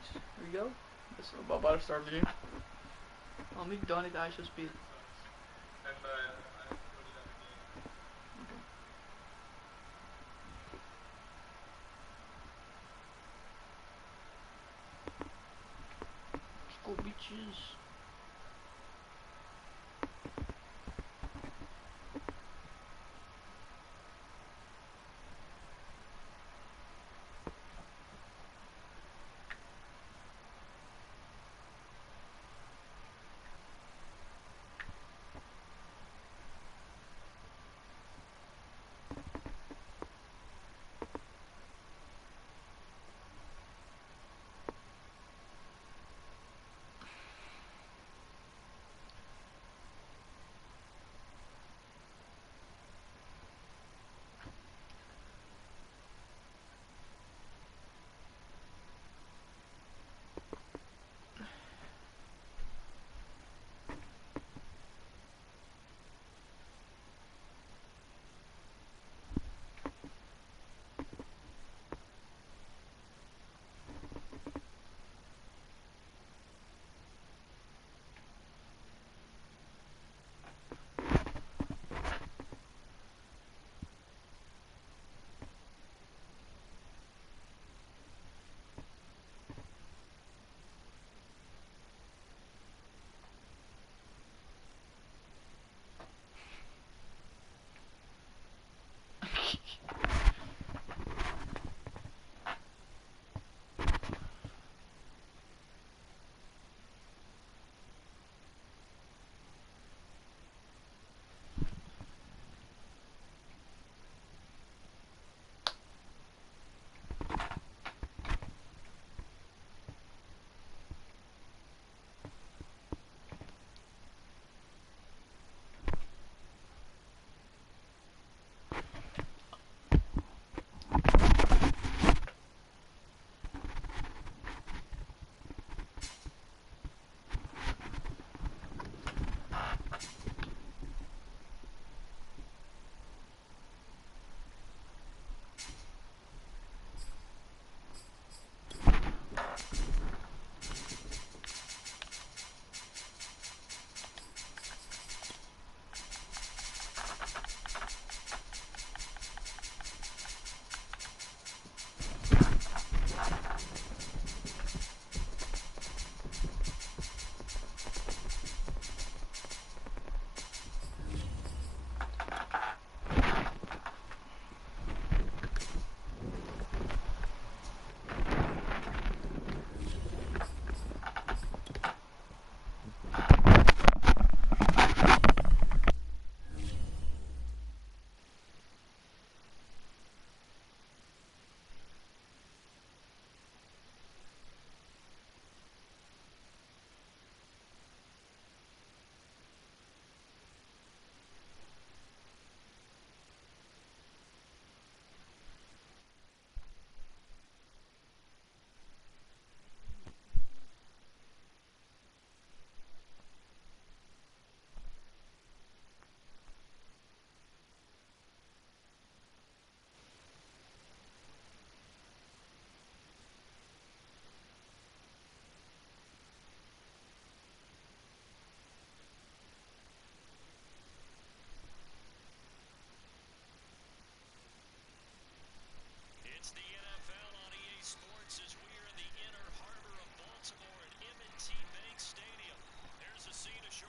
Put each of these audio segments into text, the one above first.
lil-lorax. Here we go. This is about to start the game. Oh, niet done it, I should speed. Let's go, bitches.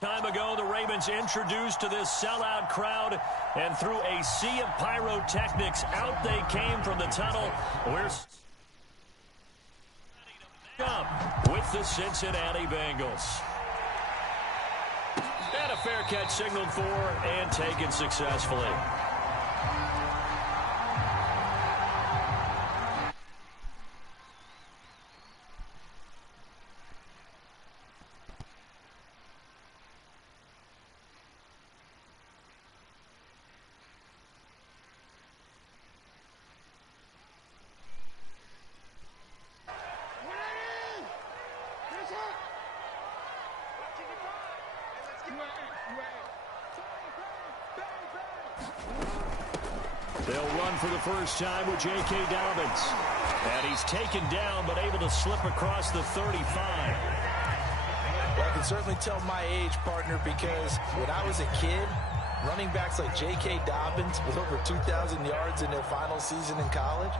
Time ago, the Ravens introduced to this sellout crowd, and through a sea of pyrotechnics, out they came from the tunnel. We're up with the Cincinnati Bengals. And a fair catch signaled for and taken successfully. They'll run for the first time with J.K. Dobbins. And he's taken down, but able to slip across the 35. Well, I can certainly tell my age, partner, because when I was a kid, running backs like J.K. Dobbins with over 2,000 yards in their final season in college,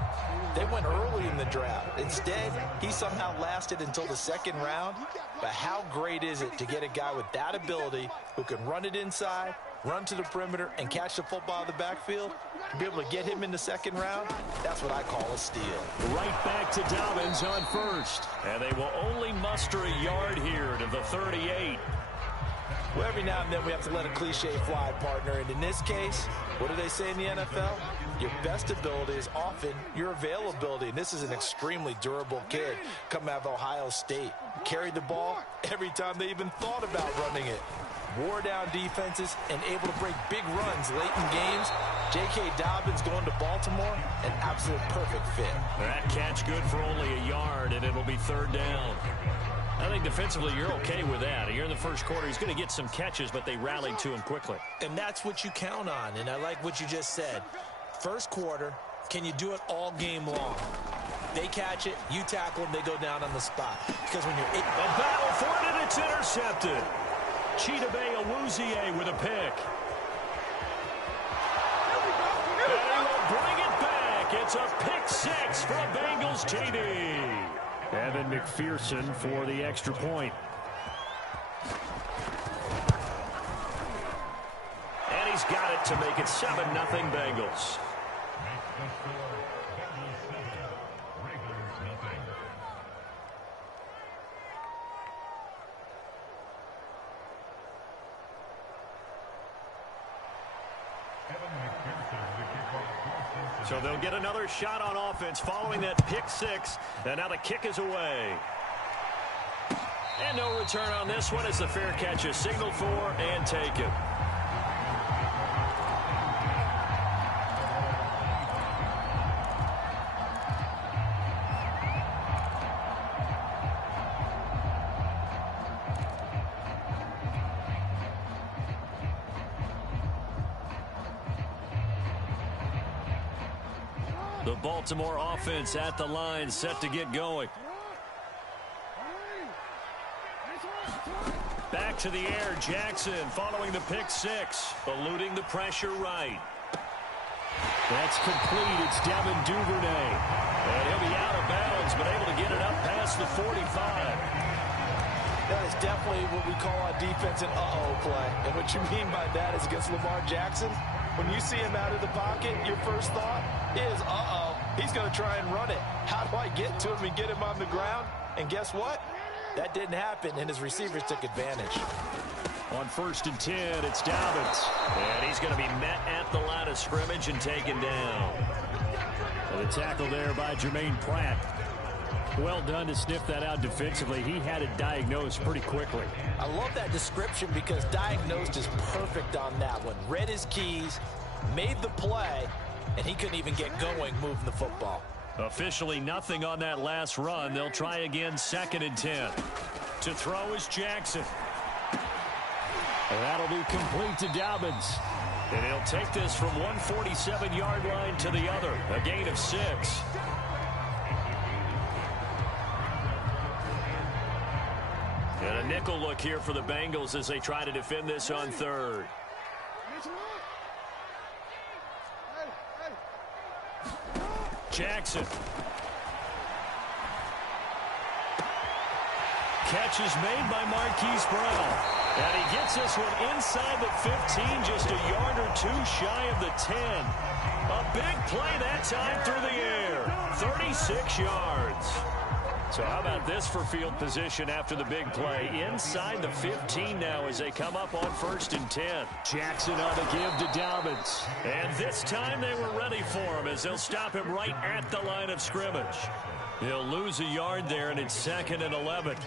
they went early in the draft. Instead, he somehow lasted until the second round. But how great is it to get a guy with that ability who can run it inside, run to the perimeter, and catch the football in the backfield? To be able to get him in the second round, that's what I call a steal. Right back to Dobbins on first. And they will only muster a yard here to the 38. Well, every now and then we have to let a cliche fly, partner. And in this case, what do they say in the NFL? Your best ability is often your availability. And this is an extremely durable kid coming out of Ohio State. Carried the ball every time they even thought about running it. Wore down defenses and able to break big runs late in games. J.K. Dobbins going to Baltimore, an absolute perfect fit. That catch good for only a yard, and it'll be third down. I think defensively you're okay with that. Here in the first quarter, he's going to get some catches, but they rallied to him quickly. And that's what you count on, and I like what you just said. First quarter, can you do it all game long? They catch it, you tackle them, they go down on the spot. Because when you're... The battle for it, and it's intercepted. Chidobe Awuzie with a pick. And he will bring it back. It's a pick six for a Bengals TD. Evan McPherson for the extra point. And he's got it to make it 7-0 Bengals. So they'll get another shot on offense following that pick six. And now the kick is away. And no return on this one as the fair catch is signaled for and taken. The Baltimore offense at the line, set to get going. Back to the air, Jackson following the pick six, eluding the pressure right. That's complete. It's Devin Duvernay. And he'll be out of bounds, but able to get it up past the 45. That is definitely what we call on defense an uh-oh play. And what you mean by that is against Lamar Jackson, when you see him out of the pocket, your first thought is, uh-oh, he's going to try and run it. How do I get to him and get him on the ground? And guess what? That didn't happen, and his receivers took advantage. On 1st and 10, it's Dobbins. And he's going to be met at the line of scrimmage and taken down. And the tackle there by Jermaine Pratt. Well done to sniff that out defensively. He had it diagnosed pretty quickly. I love that description because diagnosed is perfect on that one. Read his keys, made the play, and he couldn't even get going moving the football. Officially nothing on that last run. They'll try again 2nd and 10. To throw is Jackson. And that'll be complete to Dobbins. And he'll take this from 147-yard line to the other. A gain of 6. And a nickel look here for the Bengals as they try to defend this on 3rd. Jackson. Catch is made by Marquise Brown. And he gets this one inside the 15, just a yard or two shy of the 10. A big play that time through the air. 36 yards. So how about this for field position after the big play? Inside the 15 now as they come up on 1st and 10. Jackson on the give to Dobbins. And this time they were ready for him as they'll stop him right at the line of scrimmage. He'll lose a yard there, and it's 2nd and 11.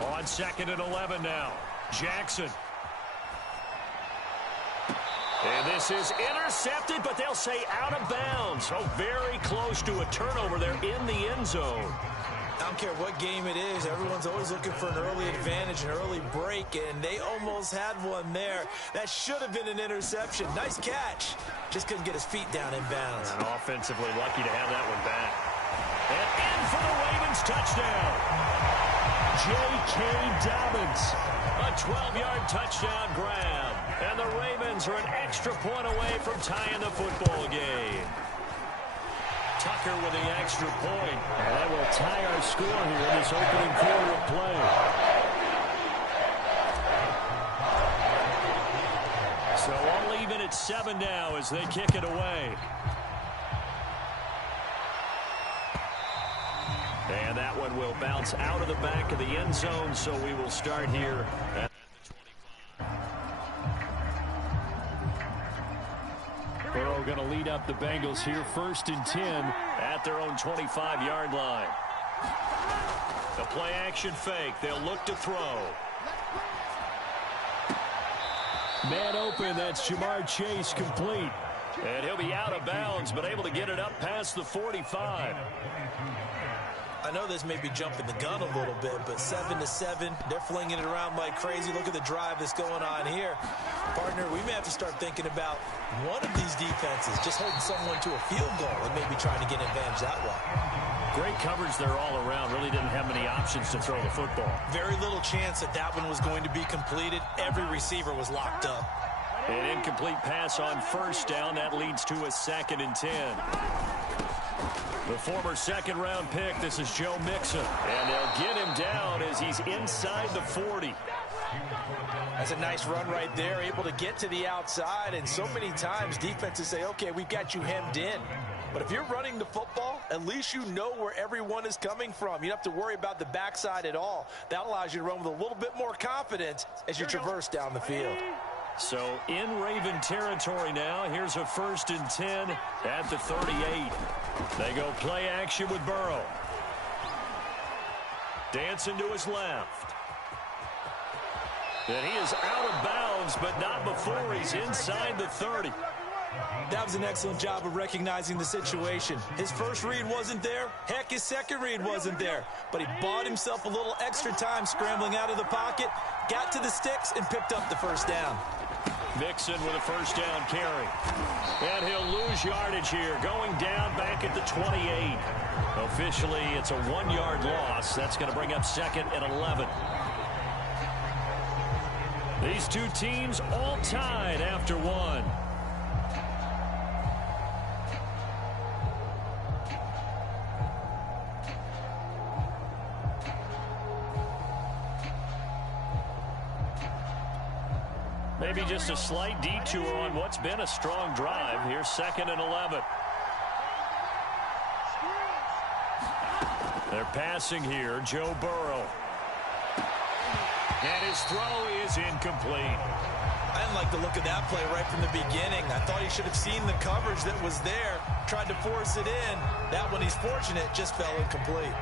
On 2nd and 11 now. Jackson. And this is intercepted, but they'll say out of bounds. Oh, very close to a turnover there in the end zone. I don't care what game it is. Everyone's always looking for an early advantage, an early break, and they almost had one there. That should have been an interception. Nice catch. Just couldn't get his feet down in bounds. And offensively lucky to have that one back. And in for the Ravens touchdown. J.K. Dobbins. A 12-yard touchdown grab. And the Ravens are an extra point away from tying the football game. Tucker with the extra point. And that will tie our score here in this opening quarter of play. So all even at 7 now as they kick it away. And that one will bounce out of the back of the end zone, so we will start here at the 25. Burrow going to lead up the Bengals here, 1st and 10 at their own 25-yard line. The play action fake. They'll look to throw. Man open. That's Jamar Chase complete. And he'll be out of bounds, but able to get it up past the 45. I know this may be jumping the gun a little bit, but 7-7, they're flinging it around like crazy. Look at the drive that's going on here. Partner, we may have to start thinking about one of these defenses just holding someone to a field goal and maybe trying to get an advantage that way. Great coverage there all around. Really didn't have many options to throw the football. Very little chance that that one was going to be completed. Every receiver was locked up. An incomplete pass on 1st down. That leads to a 2nd and 10. The former 2nd-round pick, this is Joe Mixon. And they'll get him down as he's inside the 40. That's a nice run right there, able to get to the outside. And so many times defenses say, okay, we've got you hemmed in. But if you're running the football, at least you know where everyone is coming from. You don't have to worry about the backside at all. That allows you to run with a little bit more confidence as you traverse down the field. So in Raven territory now. Here's a 1st and 10 at the 38. They go play action with Burrow. Dancing to his left. And he is out of bounds, but not before he's inside the 30. That was an excellent job of recognizing the situation. His first read wasn't there. Heck, his second read wasn't there. But he bought himself a little extra time scrambling out of the pocket, got to the sticks, and picked up the 1st down. Mixon with a 1st down carry. And he'll lose yardage here, going down back at the 28. Officially, it's a 1-yard loss. That's going to bring up 2nd and 11. These two teams all tied after 1. Maybe just a slight detour on what's been a strong drive. Here's 2nd and 11. They're passing here. Joe Burrow. And his throw is incomplete. I didn't like the look of that play right from the beginning. I thought he should have seen the coverage that was there, tried to force it in. That one, he's fortunate, just fell incomplete.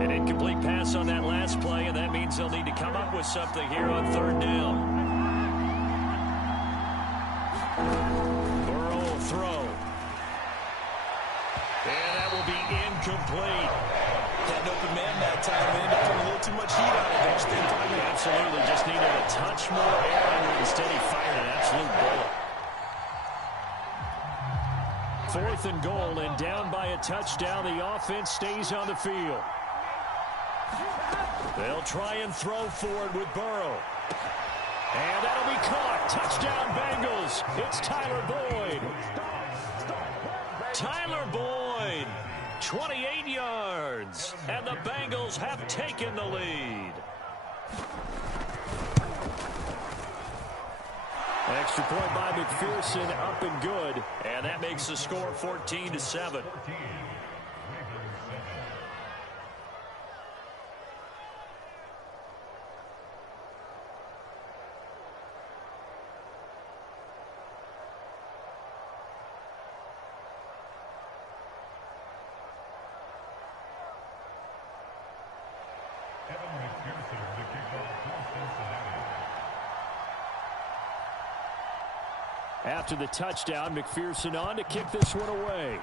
An incomplete pass on that last play, and that means they'll need to come up with something here on 3rd down. Burrow will throw. And that will be incomplete. Had an open man that time. They ended up putting a little too much heat on it, don't you think? Absolutely, just needed a touch more air on it. Instead, he fired an absolute bullet. 4th and goal, and down by a touchdown. The offense stays on the field. They'll try and throw forward with Burrow. And that'll be caught. Touchdown, Bengals. It's Tyler Boyd. Tyler Boyd, 28 yards. And the Bengals have taken the lead. Extra point by McPherson, up and good. And that makes the score 14-7. After the touchdown, McPherson on to kick this one away.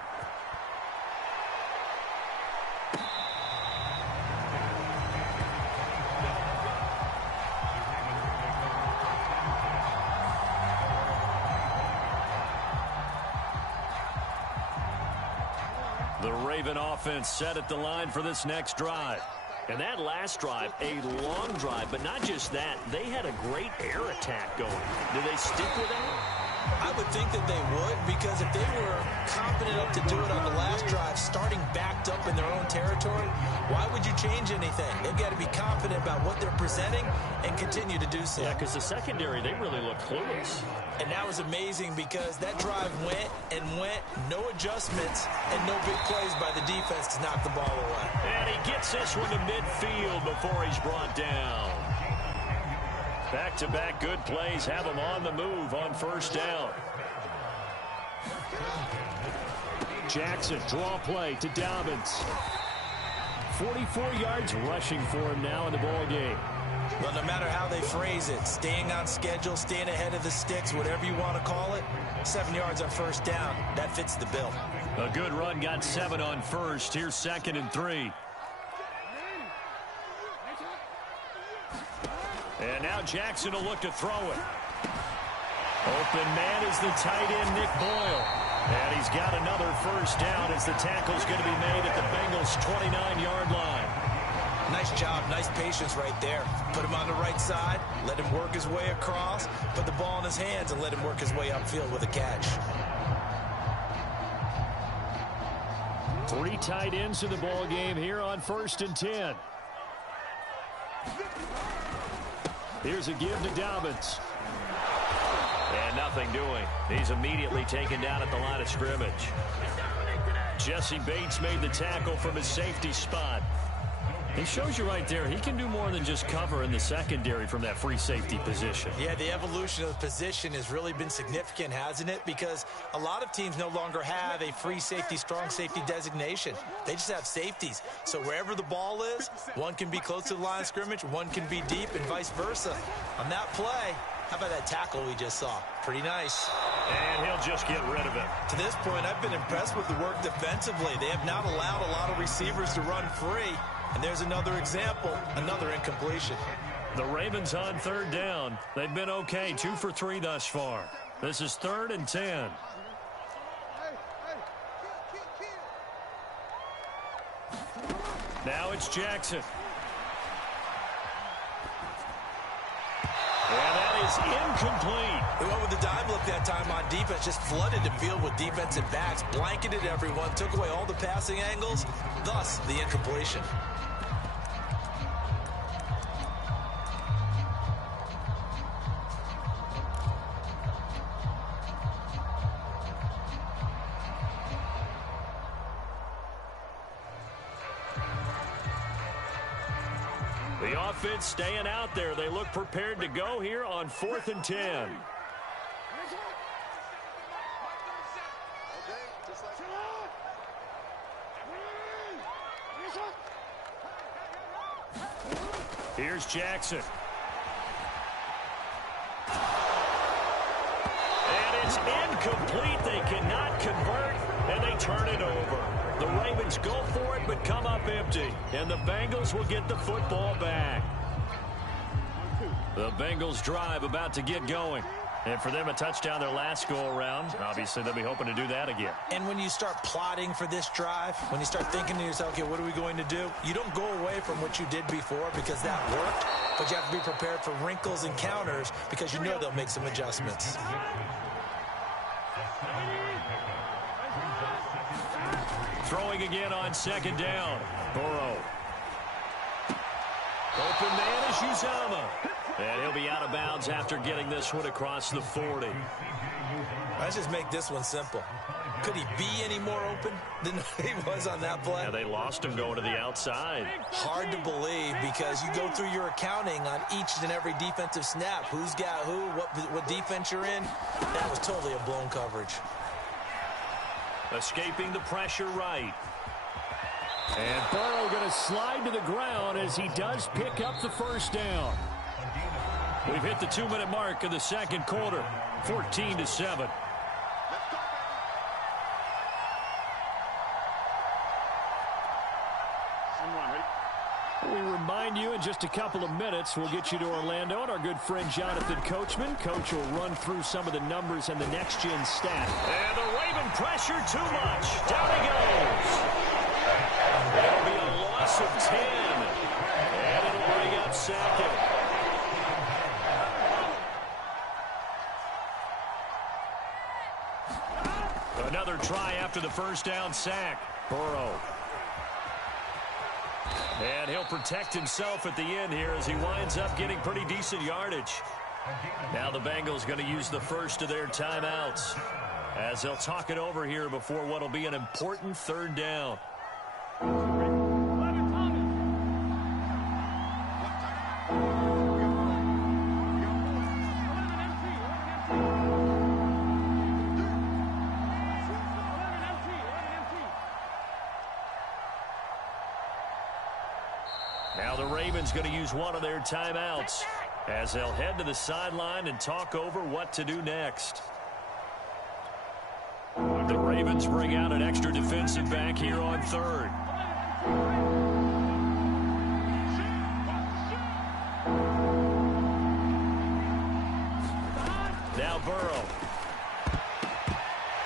The Raven offense set at the line for this next drive. And that last drive, a long drive, but not just that. They had a great air attack going. Do they stick with that? I would think that they would, because if they were confident enough to do it on the last drive, starting backed up in their own territory, why would you change anything? They've got to be confident about what they're presenting and continue to do so. Yeah, because the secondary, they really look clueless. And that was amazing because that drive went and went, no adjustments, and no big plays by the defense to knock the ball away. And he gets this one to midfield before he's brought down. Back-to-back good plays have him on the move on first down. Jackson, draw play to Dobbins. 44 yards rushing for him now in the ball game. Well, no matter how they phrase it, staying on schedule, staying ahead of the sticks, whatever you want to call it, 7 yards on first down, that fits the bill. A good run got 7 on first. Here's 2nd and 3. And now Jackson will look to throw it. Open man is the tight end, Nick Boyle. And he's got another first down as the tackle's going to be made at the Bengals' 29-yard line. Nice job, nice patience right there. Put him on the right side, let him work his way across, put the ball in his hands, and let him work his way upfield with a catch. 3 tight ends in the ball game here on 1st and 10. Here's a give to Dobbins. And nothing doing. He's immediately taken down at the line of scrimmage. Jesse Bates made the tackle from his safety spot. He shows you right there, he can do more than just cover in the secondary from that free safety position. Yeah, the evolution of the position has really been significant, hasn't it? Because a lot of teams no longer have a free safety, strong safety designation. They just have safeties. So wherever the ball is, one can be close to the line of scrimmage, one can be deep, and vice versa. On that play, how about that tackle we just saw? Pretty nice. And he'll just get rid of it. To this point, I've been impressed with the work defensively. They have not allowed a lot of receivers to run free. And there's another example, another incompletion. The Ravens on 3rd down. They've been okay, 2 for 3 thus far. This is 3rd and 10. Now it's Jackson. And that is incomplete. They went with the dime look that time on defense, just flooded the field with defensive backs, blanketed everyone, took away all the passing angles, thus the incompletion. The offense staying out there. They look prepared to go here on 4th and 10. Here's Jackson. And it's incomplete. They cannot convert, and they turn it over. The Ravens go for it, but come up empty. And the Bengals will get the football back. The Bengals drive about to get going. And for them, a touchdown their last go-around. Obviously, they'll be hoping to do that again. And when you start plotting for this drive, when you start thinking to yourself, okay, what are we going to do? You don't go away from what you did before because that worked, but you have to be prepared for wrinkles and counters because you know they'll make some adjustments. Throwing again on 2nd down. Burrow. Open man is Uzomah. And he'll be out of bounds after getting this one across the 40. Let's just make this one simple. Could he be any more open than he was on that play? Yeah, they lost him going to the outside. Hard to believe because you go through your accounting on each and every defensive snap. Who's got who, what defense you're in. That was totally a blown coverage. Escaping the pressure right. And Burrow going to slide to the ground as he does pick up the first down. We've hit the 2-minute mark of the second quarter, 14-7. We remind you in just a couple of minutes we'll get you to Orlando and our good friend Jonathan Coachman. Coach will run through some of the numbers and the next-gen stat. And the Raven pressure too much. Down he goes. That'll be a loss of 10. And it'll bring up second. Another try after the first down sack. Burrow. And he'll protect himself at the end here as he winds up getting pretty decent yardage. Now the Bengals going to use the first of their timeouts as they'll talk it over here before what will be an important third down. Now the Ravens going to use one of their timeouts as they'll head to the sideline and talk over what to do next. The Ravens bring out an extra defensive back here on third. Now Burrow.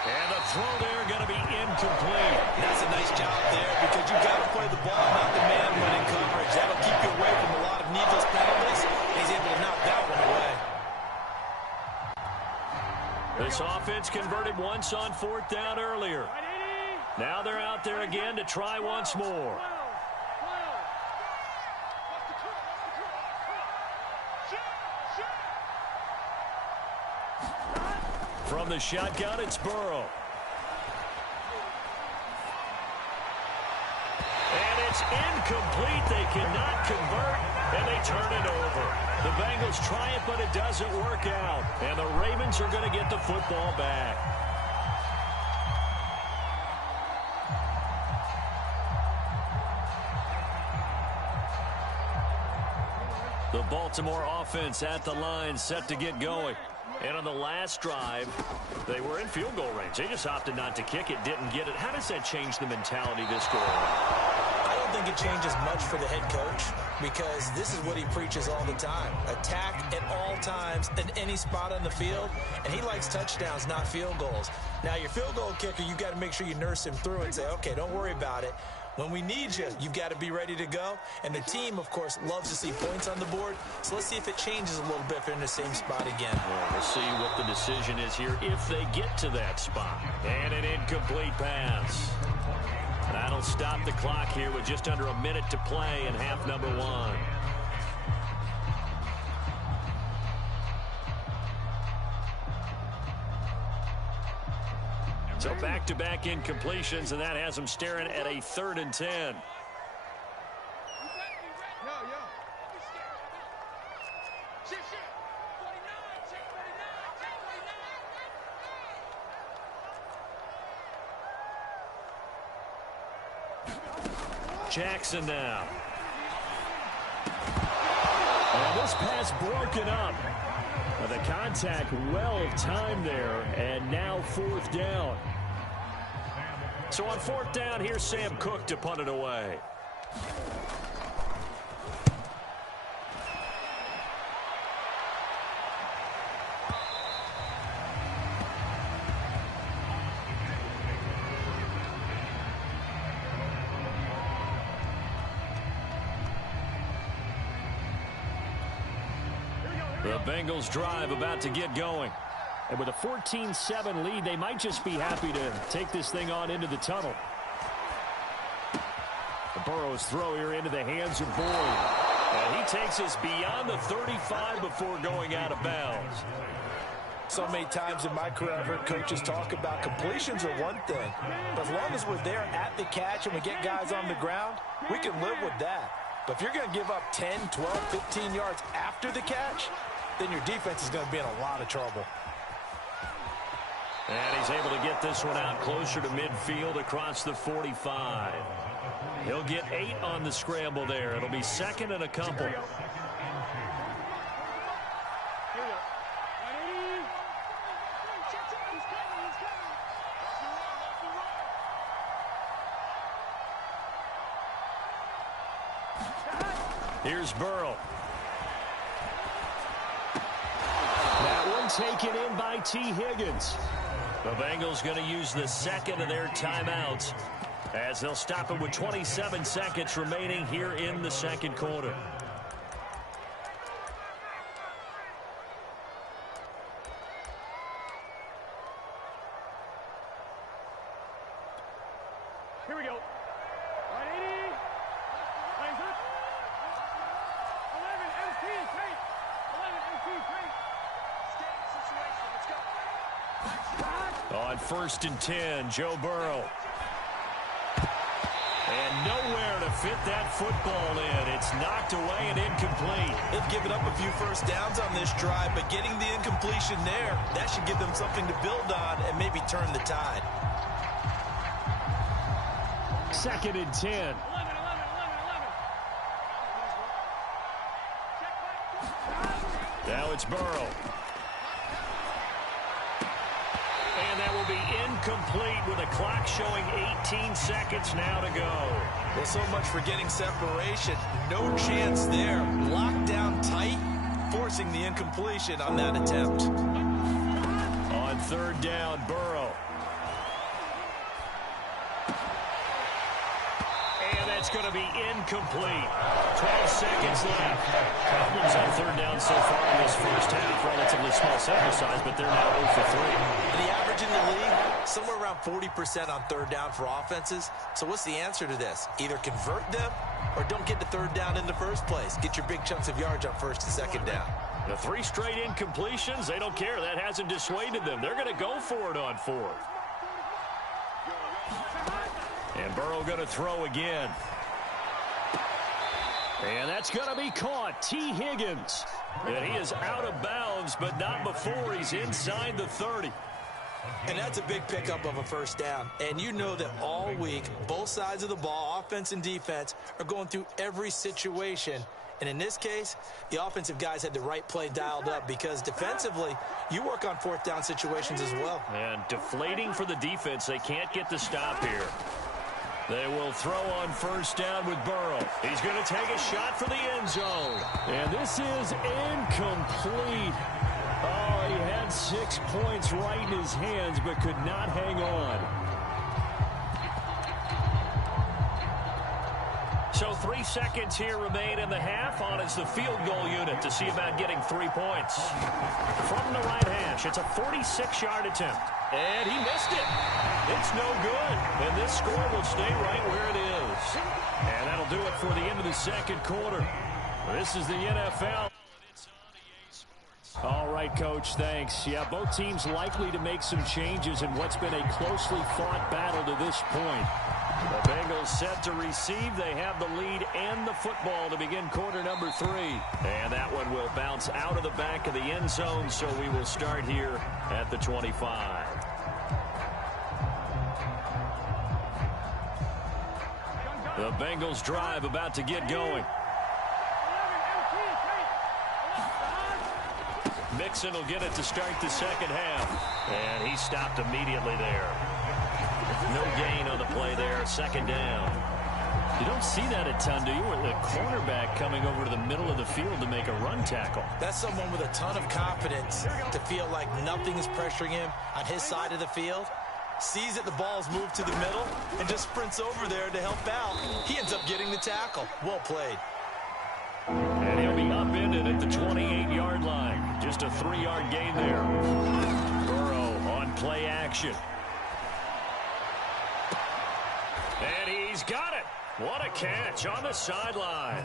And the throw there going to be incomplete. That's a nice job there because you've got to play the ball, not the man running coverage. That'll keep you away from a lot of needless penalties. He's able to knock that one away. This offense converted once on fourth down earlier. Now they're out there again to try once more. From the shotgun, it's Burrow. And it's incomplete. They cannot convert, and they turn it over. The Bengals try it, but it doesn't work out. And the Ravens are going to get the football back. The Baltimore offense at the line, set to get going. And on the last drive, they were in field goal range. They just opted not to kick it, didn't get it. How does that change the mentality this go around? I don't think it changes much for the head coach because this is what he preaches all the time. Attack at all times in any spot on the field, and he likes touchdowns, not field goals. Now, your field goal kicker, you've got to make sure you nurse him through and say, okay, don't worry about it. When we need you, you've got to be ready to go. And the team, of course, loves to see points on the board. So let's see if it changes a little bit if they're in the same spot again. Well, we'll see what the decision is here if they get to that spot. And an incomplete pass. That'll stop the clock here with just under a minute to play in half number one. So back-to-back incompletions, and that has them staring at a 3rd and 10. Jackson now. And this pass broken up. The contact well timed there, and now 4th down. So on 4th down, here's Sam Cook to punt it away. The Bengals drive about to get going. And with a 14-7 lead, they might just be happy to take this thing on into the tunnel. The Burrow's throw here into the hands of Boyd. And he takes us beyond the 35 before going out of bounds. So many times in my career, I've heard coaches talk about completions are one thing. But as long as we're there at the catch and we get guys on the ground, we can live with that. But if you're going to give up 10, 12, 15 yards after the catch, then your defense is going to be in a lot of trouble. And he's able to get this one out closer to midfield across the 45. He'll get 8 on the scramble there. It'll be 2nd and a couple. Here's Burrow. That one taken in by T. Higgins. The Bengals going to use the second of their timeouts as they'll stop it with 27 seconds remaining here in the second quarter. Here we go. 180. Hands up. 11 MT tape. 11 MT tape. State situation. Let's go. On 1st and 10, Joe Burrow. And nowhere to fit that football in. It's knocked away and incomplete. They've given up a few first downs on this drive, but getting the incompletion there, that should give them something to build on and maybe turn the tide. 2nd and 10. 11. Now it's Burrow. And that will be incomplete with a clock showing 18 seconds now to go. Well, so much for getting separation. No chance there. Locked down tight, forcing the incompletion on that attempt. On 3rd down, Burrow. And that's going to be incomplete. 12 seconds left. Problems on 3rd down so far in this first half. Relatively small sample size, but they're now 0 for 3. The average in the league, somewhere around 40% on 3rd down for offenses. So what's the answer to this? Either convert them or don't get to 3rd down in the first place. Get your big chunks of yards on 1st and 2nd down. The 3 straight incompletions, they don't care. That hasn't dissuaded them. They're going to go for it on 4th. And Burrow going to throw again. And that's going to be caught. T. Higgins. And he is out of bounds, but not before he's inside the 30. And that's a big pickup of a first down. And you know that all week, both sides of the ball, offense and defense, are going through every situation. And in this case, the offensive guys had the right play dialed up because defensively, you work on 4th down situations as well. And deflating for the defense. They can't get the stop here. They will throw on 1st down with Burrow. He's going to take a shot for the end zone. And this is incomplete. Oh, he had 6 points right in his hands, but could not hang on. So 3 seconds here remain in the half on as the field goal unit to see about getting 3 points. From the right hash, it's a 46-yard attempt. And he missed it. It's no good. And this score will stay right where it is. And that'll do it for the end of the second quarter. This is the NFL. All right, Coach, thanks. Yeah, both teams likely to make some changes in what's been a closely fought battle to this point. The Bengals set to receive. They have the lead and the football to begin quarter number 3. And that one will bounce out of the back of the end zone, so we will start here at the 25. The Bengals drive about to get going. Mixon will get it to start the second half. And he stopped immediately there. No gain on the play there. 2nd down. You don't see that a ton, do you? With the cornerback coming over to the middle of the field to make a run tackle. That's someone with a ton of confidence to feel like nothing is pressuring him on his side of the field. Sees that the ball's moved to the middle and just sprints over there to help out. He ends up getting the tackle. Well played. And he'll be upended at the 28-yard line. Just a 3-yard gain there. Burrow on play action. And he's got it. What a catch on the sideline.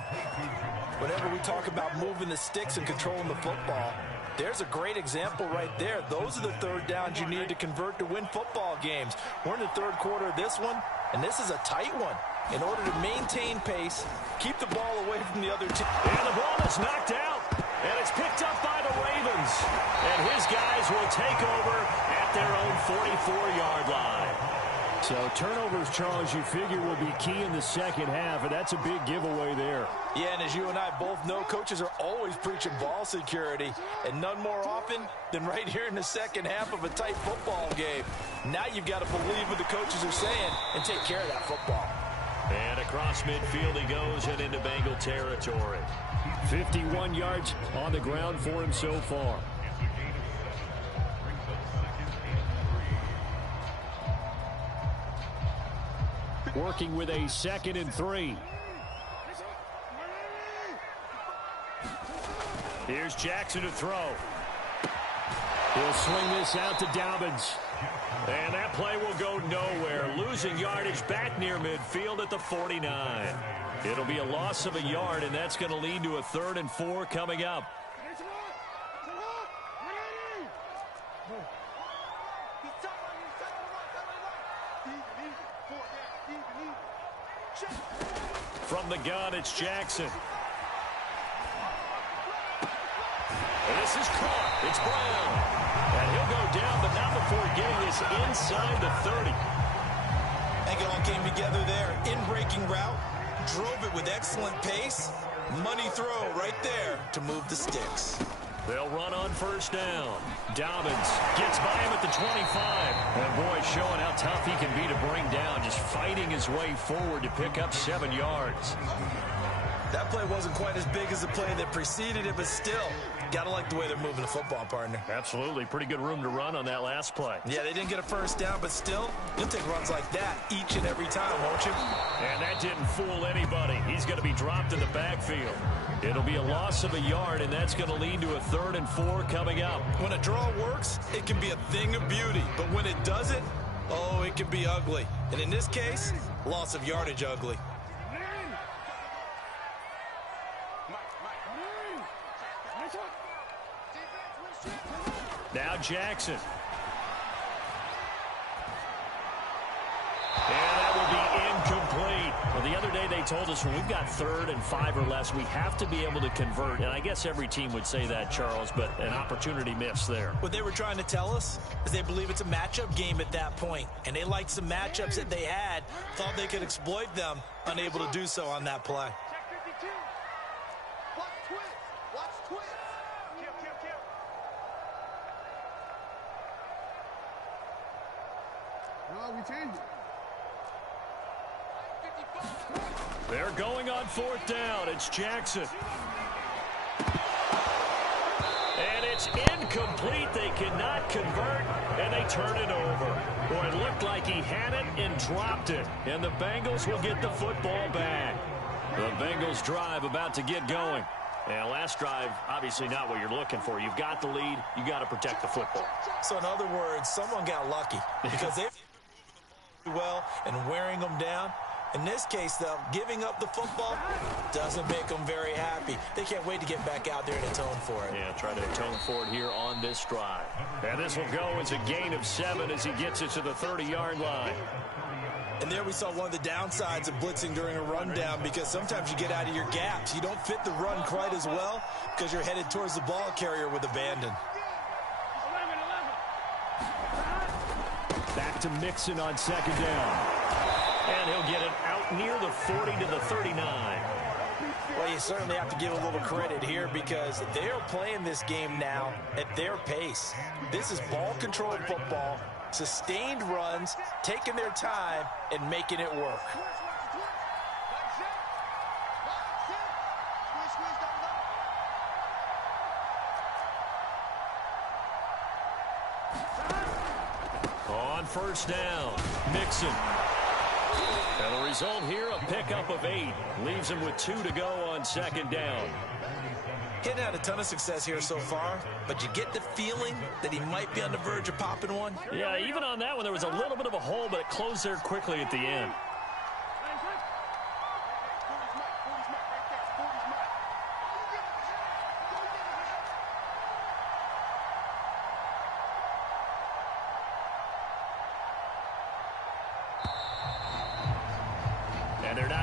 Whenever we talk about moving the sticks and controlling the football, there's a great example right there. Those are the 3rd downs you need to convert to win football games. We're in the 3rd quarter of this one, and this is a tight one. In order to maintain pace, keep the ball away from the other team. And the ball is knocked out, and it's picked up by the Ravens. And his guys will take over at their own 44-yard line. So turnovers, Charles, you figure will be key in the second half, and that's a big giveaway there. Yeah, and as you and I both know, coaches are always preaching ball security, and none more often than right here in the second half of a tight football game. Now you've got to believe what the coaches are saying and take care of that football. And a across midfield he goes and into Bengal territory. 51 yards on the ground for him so far. Working with a 2nd and 3. Here's Jackson to throw. He'll swing this out to Dobbins. And that play will go nowhere. Losing yardage back near midfield at the 49. It'll be a loss of a yard, and that's going to lead to a 3rd and 4 coming up. From the gun, it's Jackson. And this is caught. It's Brown. And he'll go down, but not before getting this inside the 30. I think it all came together there. In-breaking route, drove it with excellent pace. Money throw right there to move the sticks. They'll run on 1st down. Dobbins gets by him at the 25. And boy, showing how tough he can be to bring down, just fighting his way forward to pick up 7 yards. That play wasn't quite as big as the play that preceded it, but still, gotta like the way they're moving the football, partner. Absolutely. Pretty good room to run on that last play. Yeah, they didn't get a 1st down, but still, you'll take runs like that each and every time, won't you? And that didn't fool anybody. He's going to be dropped in the backfield. It'll be a loss of a yard, and that's going to lead to a 3rd and 4 coming up. When a draw works, it can be a thing of beauty. But when it doesn't, oh, it can be ugly. And in this case, loss of yardage ugly. Now Jackson. And that will be incomplete. Well, the other day they told us when we've got 3rd and 5 or less, we have to be able to convert. And I guess every team would say that, Charles, but an opportunity missed there. What they were trying to tell us is they believe it's a matchup game at that point. And they liked some matchups that they had, thought they could exploit them, unable to do so on that play. Check 52. Watch twist. Watch twist. Kill. No, we changed it. They're going on 4th down. It's Jackson. And it's incomplete. They cannot convert, and they turn it over. Boy, it looked like he had it and dropped it. And the Bengals will get the football back. The Bengals drive about to get going. And last drive, obviously not what you're looking for. You've got the lead. You got to protect the football. So in other words, someone got lucky because they well and wearing them down. In this case, though, giving up the football doesn't make them very happy. They can't wait to get back out there and atone for it. Yeah, try to atone for it here on this drive. And this will go as a gain of 7 as he gets it to the 30-yard line. And there we saw one of the downsides of blitzing during a rundown because sometimes you get out of your gaps. You don't fit the run quite as well because you're headed towards the ball carrier with abandon. Back to Mixon on 2nd down. And he'll get it out near the 40 to the 39. Well, you certainly have to give a little credit here because they are playing this game now at their pace. This is ball-controlled football, sustained runs, taking their time, and making it work. On 1st down, Mixon. And the result here, a pickup of 8. Leaves him with 2 to go on 2nd down. He hadn't had a ton of success here so far, but you get the feeling that he might be on the verge of popping one. Yeah, even on that one, there was a little bit of a hole, but it closed there quickly at the end.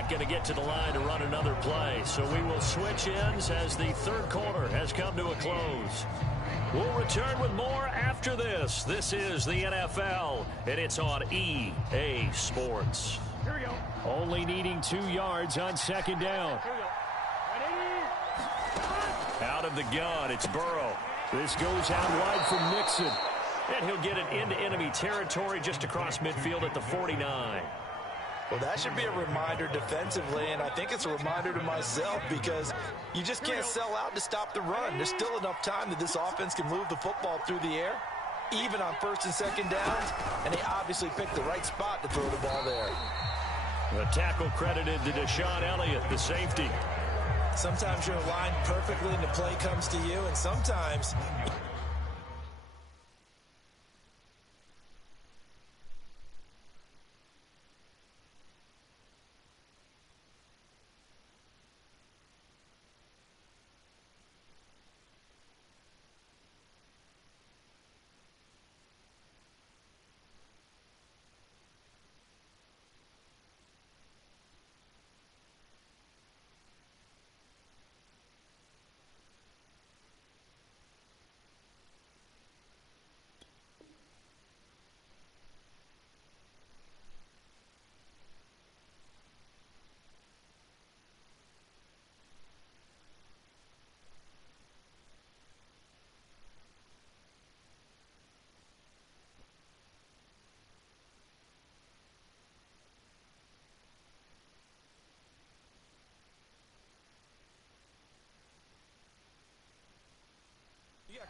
Going to get to the line to run another play. So we will switch ends as the 3rd quarter has come to a close. We'll return with more after this. This is the NFL, and it's on EA Sports. Here we go. Only needing 2 yards on 2nd down. Here we go. Out of the gun, it's Burrow. This goes out wide from Mixon. And he'll get it into enemy territory just across midfield at the 49. Well, that should be a reminder defensively, and I think it's a reminder to myself because you just can't sell out to stop the run. There's still enough time that this offense can move the football through the air, even on first and second downs, and they obviously picked the right spot to throw the ball there. The tackle credited to Deshaun Elliott, the safety. Sometimes you're aligned perfectly and the play comes to you, and sometimes...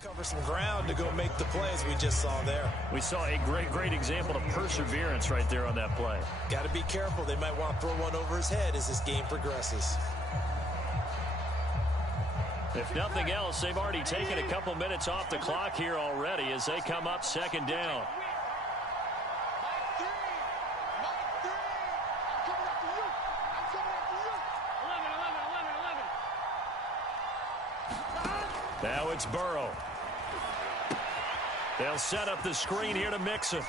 cover some ground to go make the play as we just saw there. We saw a great example of perseverance right there on that play. Got to be careful. They might want to throw one over his head as this game progresses. If nothing else, they've already taken a couple minutes off the clock here already as they come up second down. Now it's Burrow. They'll set up the screen here to Mixon.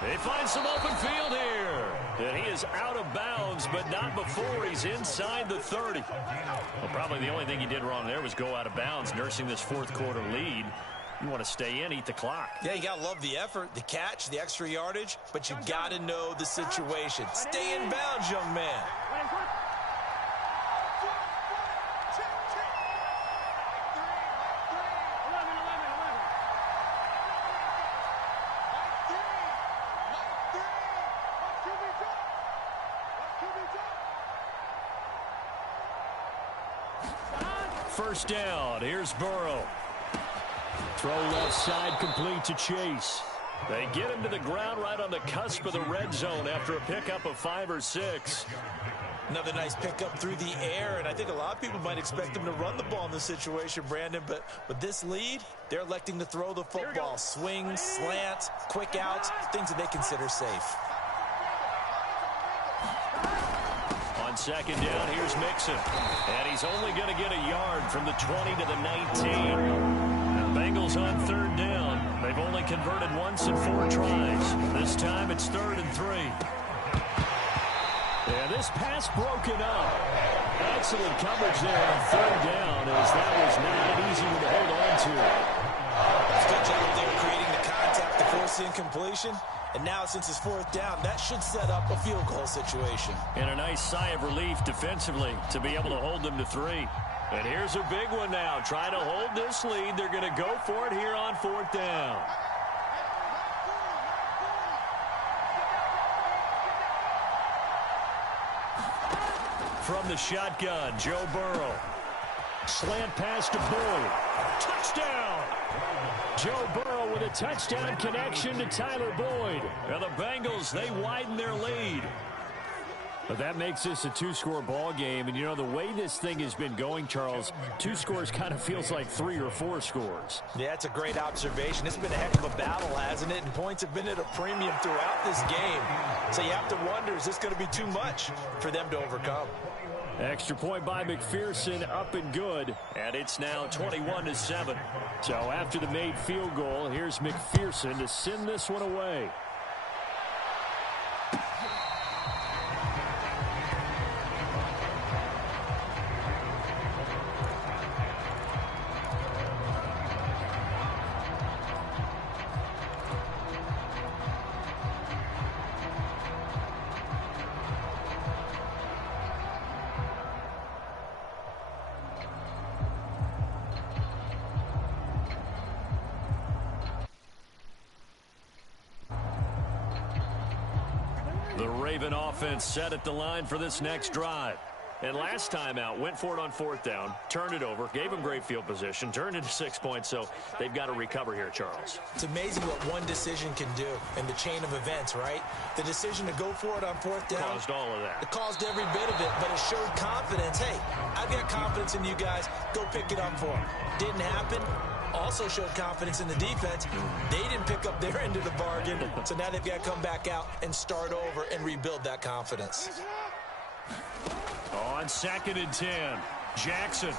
They find some open field here. And he is out of bounds, but not before he's inside the 30. Well, probably the only thing he did wrong there was go out of bounds, nursing this fourth quarter lead. You want to stay in, eat the clock. Yeah, you got to love the effort, the catch, the extra yardage, but you got to know the situation. Stay in bounds, young man. First down, here's Burrow. Throw left side, complete to Chase. They get him to the ground right on the cusp of the red zone after a pickup of 5 or 6. Another nice pickup through the air, and I think a lot of people might expect them to run the ball in this situation, Brandon, but with this lead, they're electing to throw the football. Swings, slants, quick outs, things that they consider safe. On second down, here's Mixon. And he's only going to get a yard from the 20 to the 19. The Bengals on third down. They've only converted once in 4 tries. This time it's 3rd and 3. And this pass broken up. Excellent coverage there on third down, as that was not an easy one to hold on to. Good job there creating the contact to force the incompletion. And now, since it's 4th down, that should set up a field goal situation. And a nice sigh of relief defensively to be able to hold them to 3. And here's a big one now. Trying to hold this lead. They're going to go for it here on 4th down. From the shotgun, Joe Burrow. Slant pass to Boyd. Touchdown! Joe Burrow with a touchdown connection to Tyler Boyd. And the Bengals, they widen their lead. But that makes this a 2-score ball game. And, you know, the way this thing has been going, Charles, 2 scores kind of feels like 3 or 4 scores. Yeah, that's a great observation. It's been a heck of a battle, hasn't it? And points have been at a premium throughout this game. So you have to wonder, is this going to be too much for them to overcome? Extra point by McPherson, up and good. And it's now 21-7. So after the made field goal, here's McPherson to send this one away. The Raven offense set at the line for this next drive. And last time out, went for it on 4th down, turned it over, gave them great field position, turned into 6 points, so they've got to recover here, Charles. It's amazing what one decision can do in the chain of events, right? The decision to go for it on 4th down. Caused all of that. It caused every bit of it, but it showed confidence. Hey, I've got confidence in you guys. Go pick it up for them. Didn't happen. Also showed confidence in the defense. They didn't pick up their end of the bargain, so now they've got to come back out and start over and rebuild that confidence. On 2nd and 10, Jackson.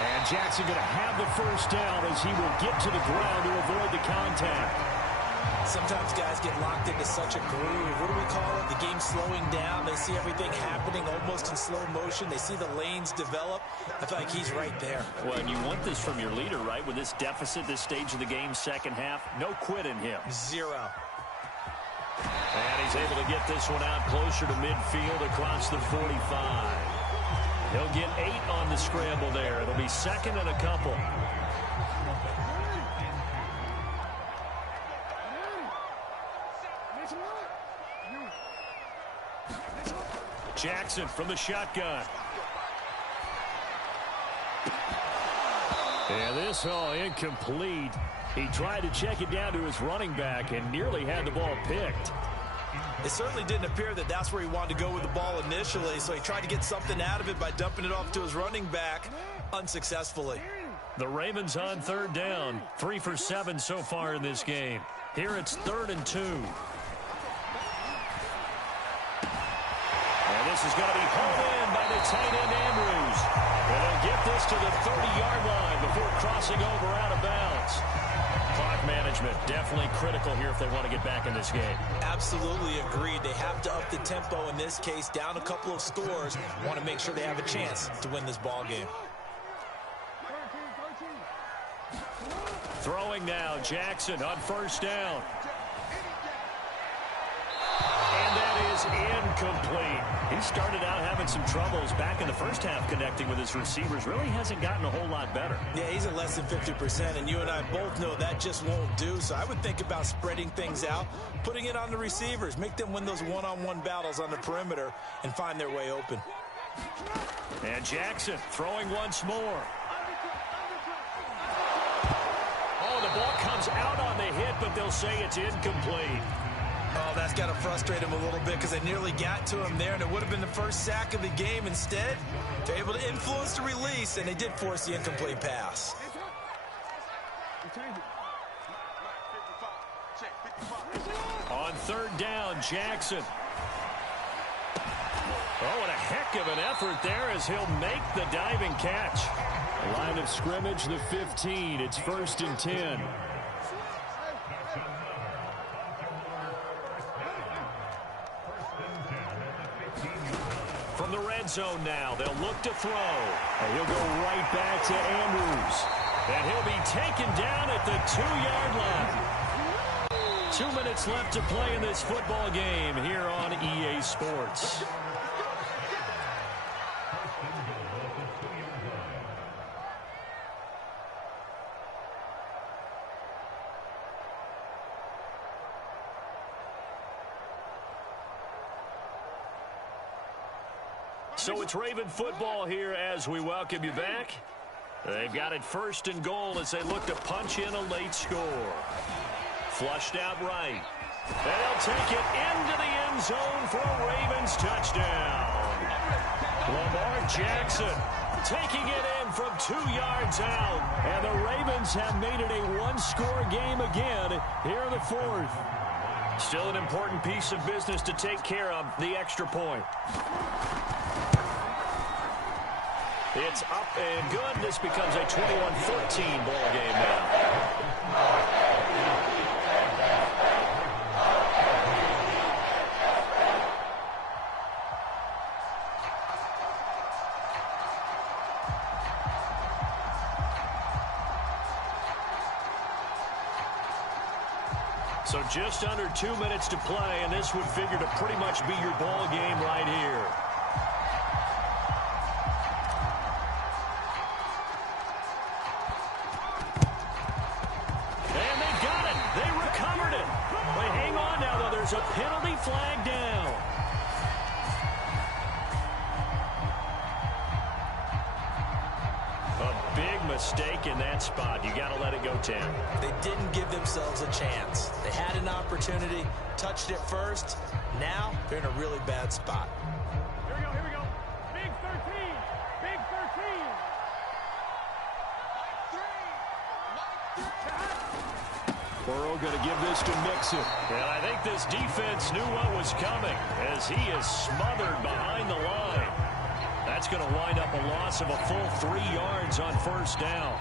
And Jackson going to have the first down as he will get to the ground to avoid the contact. Sometimes guys get locked into such a groove. What do we call it? The game slowing down. They see everything happening almost in slow motion. They see the lanes develop. I feel like he's right there. Well, and you want this from your leader, right? With this deficit, this stage of the game, second half, no quit in him. Zero. And he's able to get this one out closer to midfield across the 45. He'll get 8 on the scramble there. It'll be 2nd and a couple. Jackson from the shotgun. And this incomplete. He tried to check it down to his running back and nearly had the ball picked. It certainly didn't appear that that's where he wanted to go with the ball initially, so he tried to get something out of it by dumping it off to his running back unsuccessfully. The Ravens on 3rd down, 3 for 7 so far in this game. Here it's 3rd and 2. And this is going to be hauled in by the tight end Andrews. And they'll get this to the 30-yard line before crossing over out of bounds. Clock management definitely critical here if they want to get back in this game. Absolutely agreed. They have to up the tempo in this case, down a couple of scores. Want to make sure they have a chance to win this ball game. Throwing now, Jackson on 1st down. And that is incomplete. He started out having some troubles back in the first half connecting with his receivers. Really hasn't gotten a whole lot better. Yeah, he's at less than 50%, and you and I both know that just won't do. So I would think about spreading things out, putting it on the receivers, make them win those one-on-one battles on the perimeter and find their way open. And Jackson throwing once more. Oh, the ball comes out on the hit, but they'll say it's incomplete. Oh, that's got to frustrate him a little bit because they nearly got to him there, and it would have been the first sack of the game. Instead, they're able to influence the release, and they did force the incomplete pass. On 3rd down, Jackson. Oh, and a heck of an effort there as he'll make the diving catch. Line of scrimmage, the 15. It's 1st and 10. From the red zone now, they'll look to throw. And he'll go right back to Andrews. And he'll be taken down at the 2-yard line. 2 minutes left to play in this football game here on EA Sports. So it's Raven football here as we welcome you back. They've got it 1st and goal as they look to punch in a late score. Flushed out right. And they'll take it into the end zone for a Ravens touchdown. Lamar Jackson taking it in from 2 yards out. And the Ravens have made it a one-score game again here in the 4th. Still an important piece of business to take care of, the extra point. It's up and good. This becomes a 21-14 ball game now. So just under 2 minutes to play, and this would figure to pretty much be your ball game right here. there's a penalty flag down. A big mistake in that spot. You got to let it go, Tim. They didn't give themselves a chance. They had an opportunity, touched it first. Now they're in a really bad spot. Here we go, here we go. Big 13. Big 13. Burrow going to give this to Mixon. And I think this defense knew what was coming as he is smothered behind the line. That's going to wind up a loss of a full 3 yards on first down.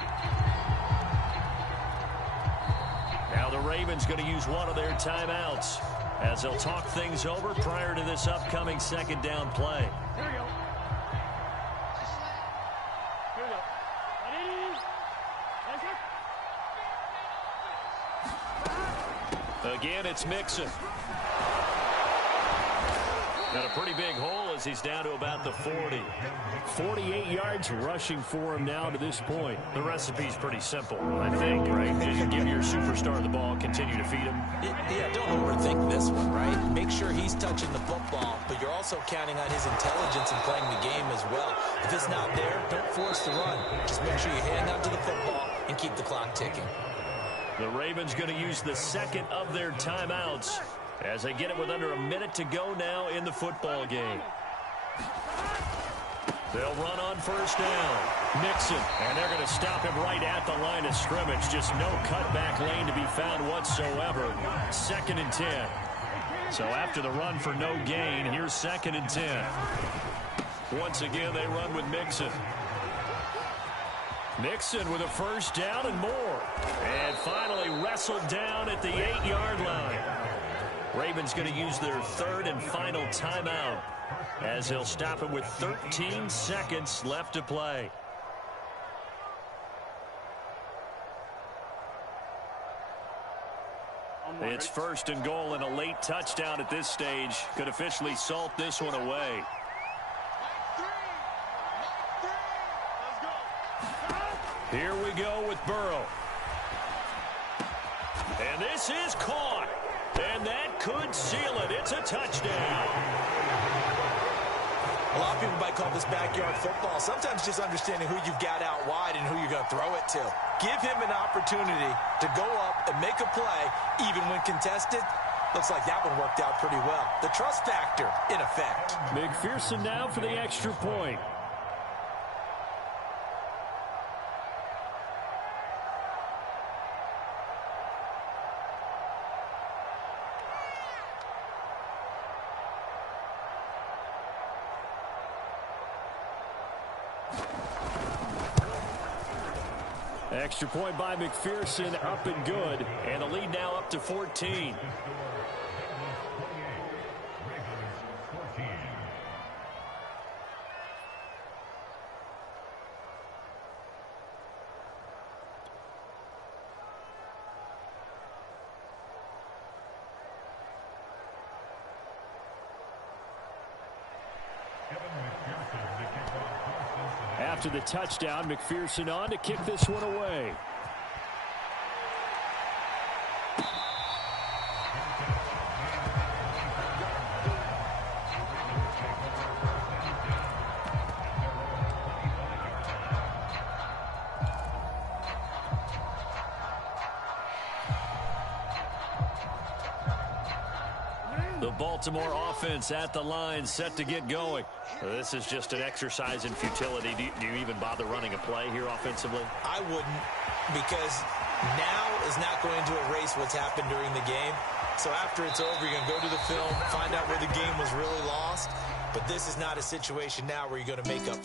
Now the Ravens going to use one of their timeouts as they'll talk things over prior to this upcoming second down play. Here we go. Here we go. Ready? Nice. Again, it's Mixon. Got a pretty big hole as he's down to about the 40. 48 yards rushing for him now to this point. The recipe's pretty simple, I think, right? Just give your superstar the ball, continue to feed him. Yeah, don't overthink this one, right? Make sure he's touching the football, but you're also counting on his intelligence in playing the game as well. If it's not there, don't force the run. Just make sure you hang on to the football and keep the clock ticking. The Ravens going to use the second of their timeouts as they get it with under a minute to go now in the football game. They'll run on first down. Mixon, and they're going to stop him right at the line of scrimmage. Just no cutback lane to be found whatsoever. 2nd and 10. So after the run for no gain, here's 2nd and 10. Once again, they run with Mixon. Mixon with a first down and more. And finally wrestled down at the 8-yard line. Ravens going to use their third and final timeout as they'll stop him with 13 seconds left to play. It's 1st and goal, and a late touchdown at this stage could officially salt this one away. Here we go with Burrow. And this is caught. And that could seal it. It's a touchdown. A lot of people might call this backyard football. Sometimes just understanding who you've got out wide and who you're going to throw it to. Give him an opportunity to go up and make a play, even when contested. Looks like that one worked out pretty well. The trust factor in effect. McPherson now for the extra point. Extra point by McPherson, up and good. And the lead now up to 14. After the touchdown, McPherson on to kick this one away. The Baltimore offense at the line, set to get going. This is just an exercise in futility. Do you even bother running a play here offensively? I wouldn't, because now is not going to erase what's happened during the game. So after it's over, you're going to go to the film, find out where the game was really lost. But this is not a situation now where you're going to make up